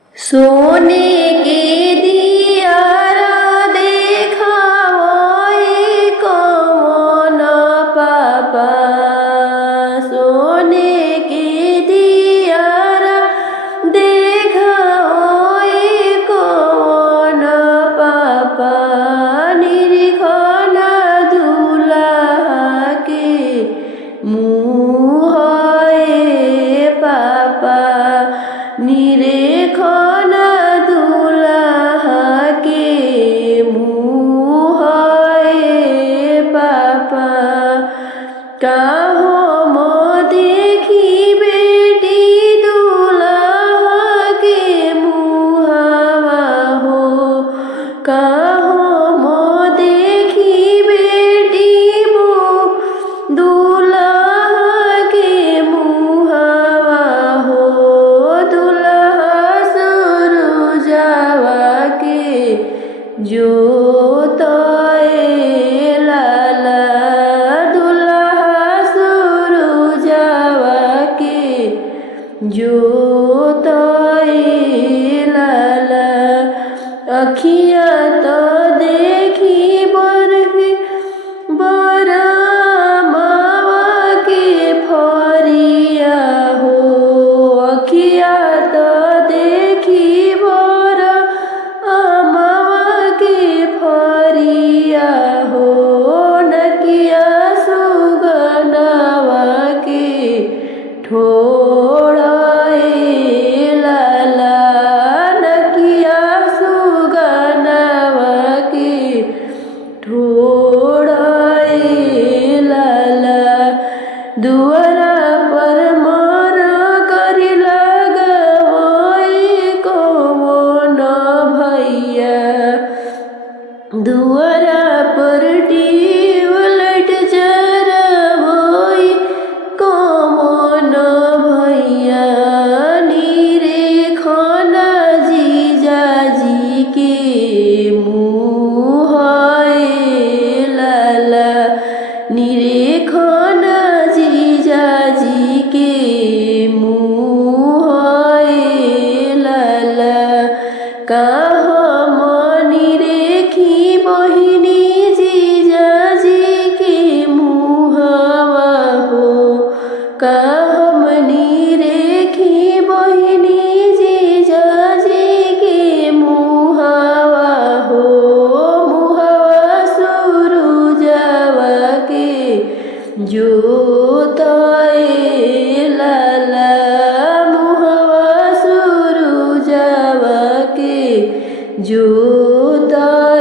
सोने के दियारा देखावई कौन पापा। सोने के दियारा देखावई कौन पापा। निरीखन दूल्हा के मुँह है पापा। निरीखन दूल्हा के मुँह है पापा। काहो मो देखी बेटी दूल्हा के मुँहवा हो। काहो मो देखी बेटी दूल्हा के मुँहवा हो। दूल्हा सुरुजवा के जोतए लाला। दूल्हा सुरुजवा के जोतए लाला। अखिया तो देखी बरमावा के फरिया हो। अखिया तो देखी बरमावा के फरिया हो। नकिया सुगनवा के ठोड़ए लाला। नकिया सुगनवा के ठोड़ए लाला। दुआरा पर मोर करी लगवई कौन भैया। दुआरा पर ट्यूबलाइट जरवई कौन भैया। निरीखन जीजाजी के मुँह है लाला। निरीखन जीजाजी के मुँह है लाला। काहो मनी रेखी बहिनी जीजाजी के मुँहवा हो। काहो मनी रेखी बहिनी जीजाजी के मुँहवा हो। मुँहवा सुरुजवा के जोतए लाला। मुँहवा सुरुजवा के जोतए